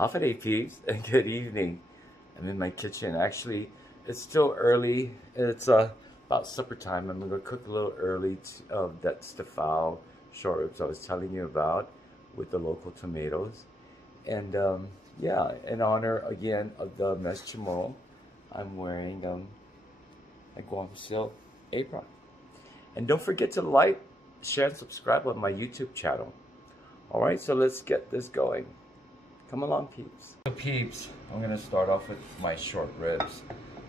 Half a day, peeps, and good evening. I'm in my kitchen. Actually, it's still early. It's about supper time. I'm going to cook a little early of that Estafao Shortribs I was telling you about with the local tomatoes. And yeah, in honor again of the mes chamorro, I'm wearing a Guam silk apron. And don't forget to like, share, and subscribe on my YouTube channel. All right, so let's get this going. Come along, peeps. So peeps, I'm gonna start off with my short ribs.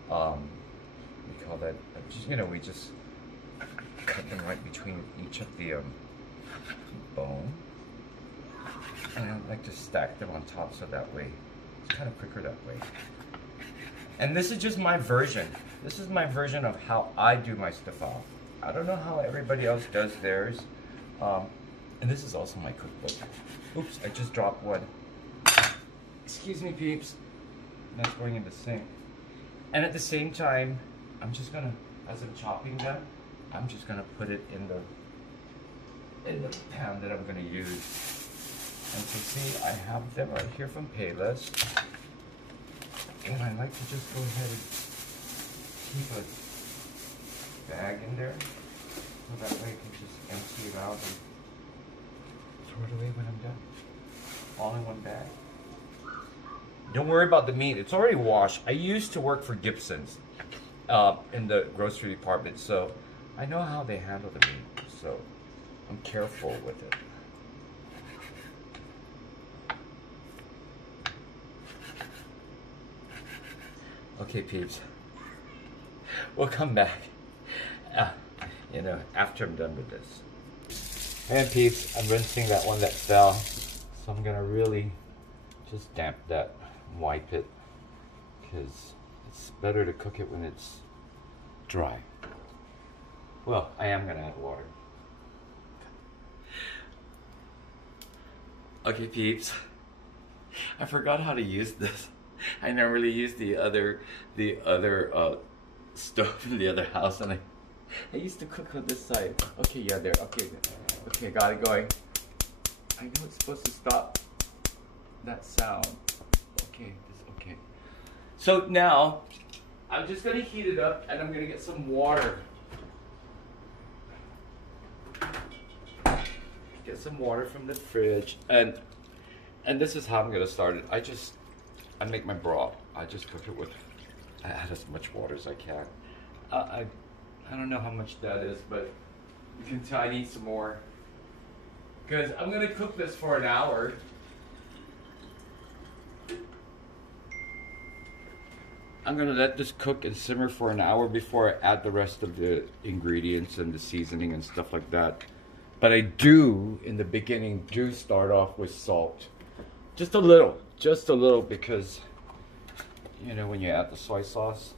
We call that, we just cut them right between each of the bone. And I like to stack them on top so that way, it's kind of quicker that way. And this is just my version. This is my version of how I do my Estafao. I don't know how everybody else does theirs. And this is also my cookbook. Oops, I just dropped one. Excuse me, peeps. That's going in the sink. And at the same time, I'm just gonna, as I'm chopping them, I'm just gonna put it in the pan that I'm gonna use. And so see, I have them right here from Payless. And I like to just go ahead and keep a bag in there, so that way I can just empty it out and throw it away when I'm done. All in one bag. Don't worry about the meat, it's already washed. I used to work for Gibson's in the grocery department, so I know how they handle the meat, so I'm careful with it. Okay, peeps, we'll come back, after I'm done with this. And peeps, I'm rinsing that one that fell, so I'm gonna really just damp that, wipe it, because it's better to cook it when it's dry. Well, I am gonna add water. Okay, peeps, I forgot how to use this. I never really used the other stove in the other house, and I used to cook on this side. Okay, yeah, there. Okay, got it going. I know it's supposed to stop that sound. Okay. So now I'm just gonna heat it up, and I'm gonna get some water. Get some water from the fridge, and this is how I'm gonna start it. I make my broth. I just cook it with, I add as much water as I can. I don't know how much that is, but you can tell I need some more. Because I'm gonna cook this for an hour. I'm gonna let this cook and simmer for an hour before I add the rest of the ingredients and the seasoning and stuff like that. But I do, in the beginning, start off with salt. Just a little, because when you add the soy sauce,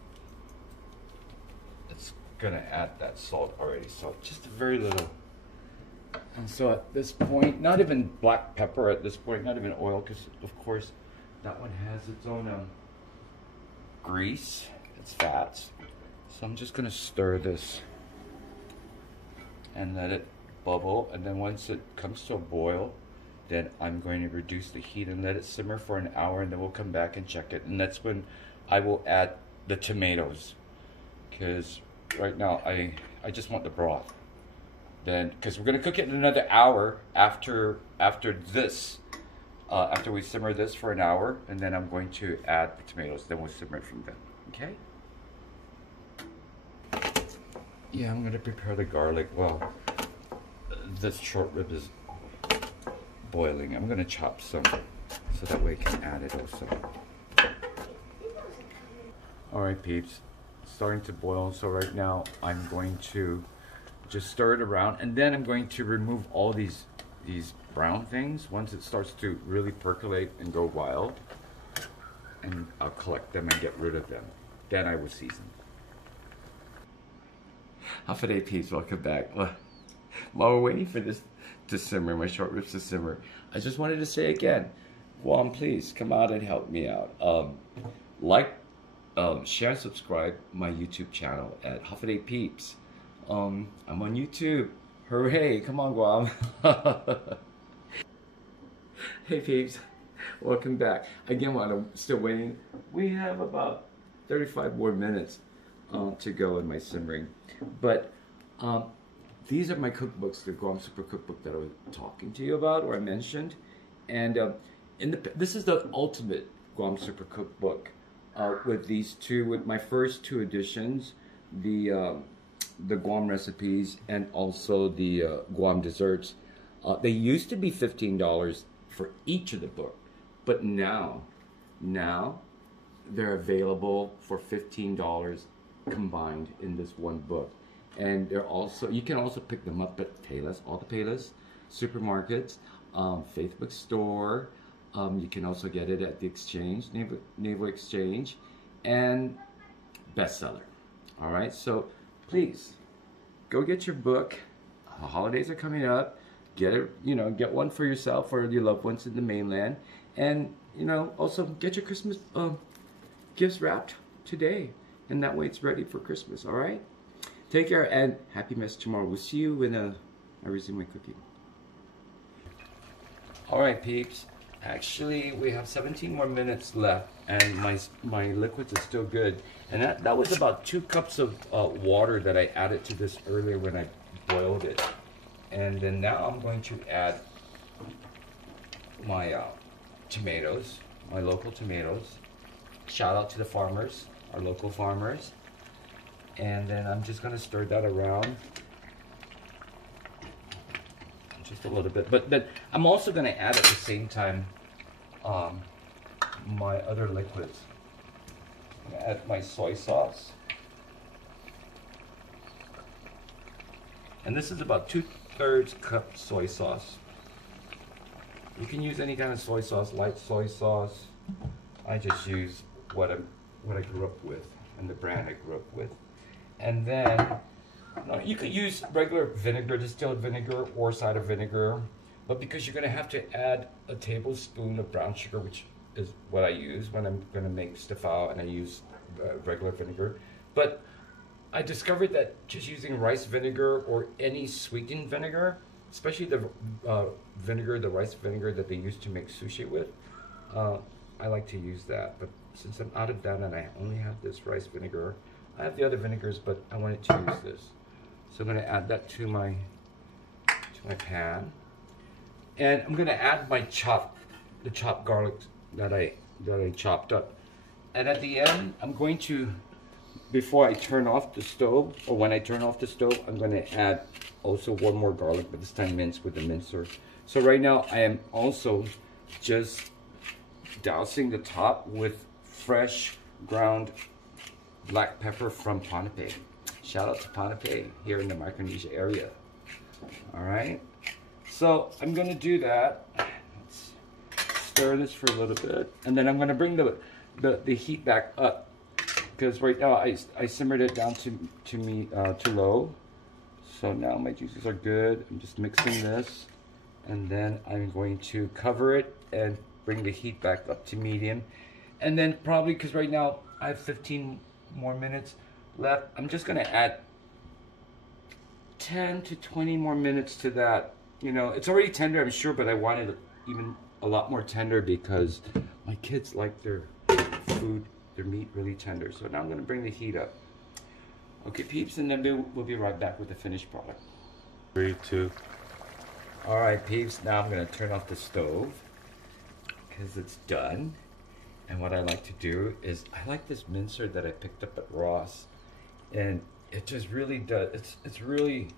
it's gonna add that salt already, so just a very little. And so at this point, not even black pepper at this point, not even oil, because of course that one has its own grease, it's fats. So I'm just gonna stir this and let it bubble, and then once it comes to a boil, then I'm going to reduce the heat and let it simmer for an hour, and then we'll come back and check it. And that's when I will add the tomatoes, because right now I just want the broth. Then, because we're going to cook it in another hour after this, after we simmer this for an hour, and then I'm going to add the tomatoes. Then we'll simmer it from then. Okay? Yeah, I'm going to prepare the garlic. Well, this short rib is boiling. I'm gonna chop some so that way I can add it also. Alright, peeps, it's starting to boil, so right now I'm going to just stir it around, and then I'm going to remove all these brown things once it starts to really percolate and go wild, and I'll collect them and get rid of them. Then I will season. Half a day, peeps, welcome back. While we're waiting for this to simmer, my short ribs to simmer, I just wanted to say again, Guam, please come out and help me out. Share and subscribe my YouTube channel at Half a Day Peeps. I'm on YouTube. Hooray! Come on, Guam. Hey peeps, Welcome back. Again, while I'm still waiting, we have about 35 more minutes to go in my simmering. But these are my cookbooks, the Guam Super Cookbook that I was talking to you about, or I mentioned. And this is the ultimate Guam Super Cookbook with these two, with my first two editions, the Guam recipes and also the Guam desserts. They used to be $15 for each of the book, but now they're available for $15 combined in this one book. And they're also, you can also pick them up at Payless, all the Payless supermarkets, Faith Bookstore. You can also get it at the Exchange, Naval Exchange, and Bestseller. All right, so please go get your book. The holidays are coming up. Get it, get one for yourself or your loved ones in the mainland, and also get your Christmas gifts wrapped today, and that way it's ready for Christmas. All right. Take care and happy mess tomorrow. We'll see you when I resume my cooking. All right, peeps. Actually, we have 17 more minutes left, and my liquids are still good. And that was about 2 cups of water that I added to this earlier when I boiled it. And then now I'm going to add my tomatoes, my local tomatoes. Shout out to the farmers, our local farmers. And then I'm just going to stir that around just a little bit. But then I'm also going to add at the same time my other liquids. I'm going to add my soy sauce. And this is about 2/3 cup soy sauce. You can use any kind of soy sauce, light soy sauce. I just use what I grew up with and the brand I grew up with. And then you could use regular vinegar, distilled vinegar or cider vinegar, but because you're going to have to add a tablespoon of brown sugar, which is what I use when I'm going to make Estafao, and I use regular vinegar. But I discovered that just using rice vinegar or any sweetened vinegar, especially the rice vinegar that they used to make sushi with, I like to use that. But since I'm out of that and I only have this rice vinegar, I have the other vinegars, but I wanted to use this. So I'm going to add that to my pan. And I'm going to add the chopped garlic that I chopped up. And at the end, I'm going to, before I turn off the stove, or when I turn off the stove, I'm going to add also one more garlic, but this time minced with the mincer. So right now, I am also just dousing the top with fresh ground black pepper from Ponape. Shout out to Ponape here in the Micronesia area. All right, so I'm going to do that. Let's stir this for a little bit, and then I'm going to bring the heat back up, because right now I simmered it down to low. So now my juices are good. I'm just mixing this, and then I'm going to cover it and bring the heat back up to medium. And then probably, because right now I have 15 more minutes left, I'm just going to add 10 to 20 more minutes to that. It's already tender, I'm sure, but I wanted it even a lot more tender because my kids like their food, their meat really tender. So now I'm going to bring the heat up. Okay, peeps, and then we'll be right back with the finished product. 3, 2. All right, peeps, now I'm going to turn off the stove because it's done. And what I like to do is, I like this mincer that I picked up at Ross, and it just really does, it's really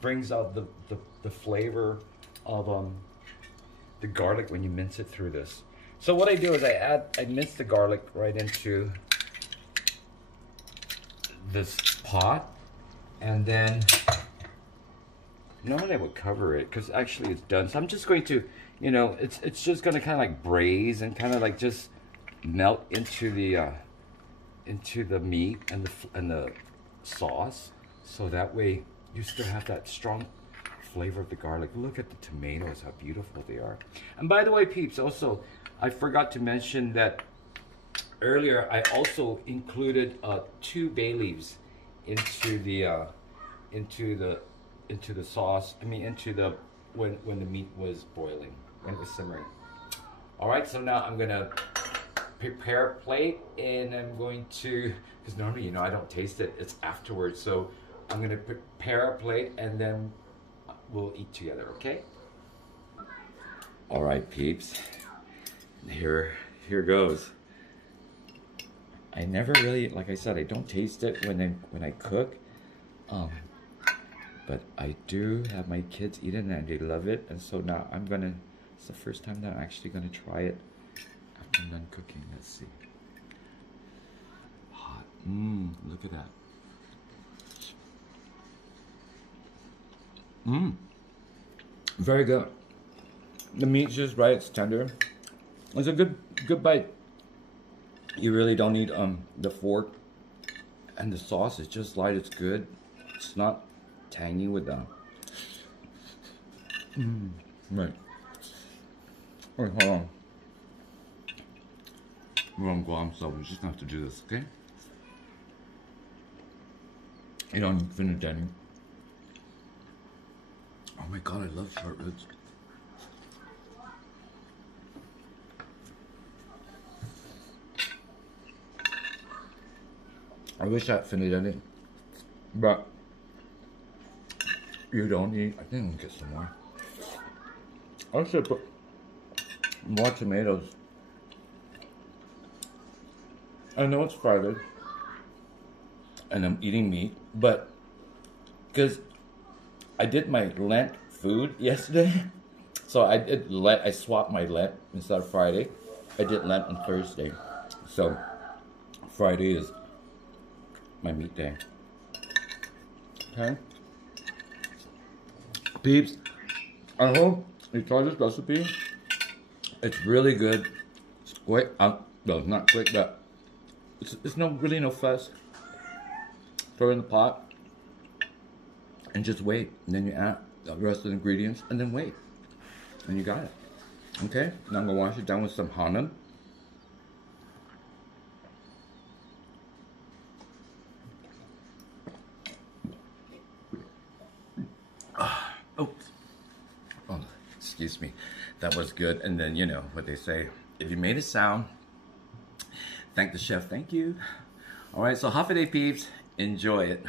brings out the flavor of the garlic when you mince it through this. So what I do is I mince the garlic right into this pot, and then normally I would cover it because actually it's done. So I'm just going to, it's just going to kind of like braise and kind of like just melt into the meat and the sauce, so that way you still have that strong flavor of the garlic. Look at the tomatoes, how beautiful they are. And by the way, peeps, also I forgot to mention that earlier I also included 2 bay leaves into the sauce. I mean, when the meat was boiling, when it was simmering. All right, so now I'm gonna prepare a plate, and I'm going to, because normally, you know, I don't taste it, it's afterwards. So I'm gonna prepare a plate and then we'll eat together, okay? All right, peeps, here goes. I never really, like I said, I don't taste it when I cook, but I do have my kids eat it and they love it, and so now it's the first time that I'm actually gonna try it after I'm done cooking. Let's see. Hot. Look at that. Very good. The meat's just right, it's tender. It's a good bite. You really don't need the fork, and the sauce is just light. It's good. It's not tangy with the right. Wait, hold on. We're on Guam, so we just have to do this, okay? You know, I'm finished dining. Oh my god, I love short ribs. I wish I had finished editing, but you don't eat. I think I'll get some more. I should put more tomatoes. I know it's Friday and I'm eating meat, but because I did my Lent food yesterday, so I swapped my Lent instead of Friday. I did Lent on Thursday, so Friday is my meat day. Okay, peeps, I hope you try this recipe. It's really good. It's quick. No, not quick, but it's really no fuss. Throw it in the pot and just wait. And then you add the rest of the ingredients and then wait. And you got it. Okay? Now I'm gonna wash it down with some hanam. Oops. Oh, excuse me. That was good. And then, you know what they say. If you made a sound, thank the chef. Thank you. All right, so half a day, peeps. Enjoy it.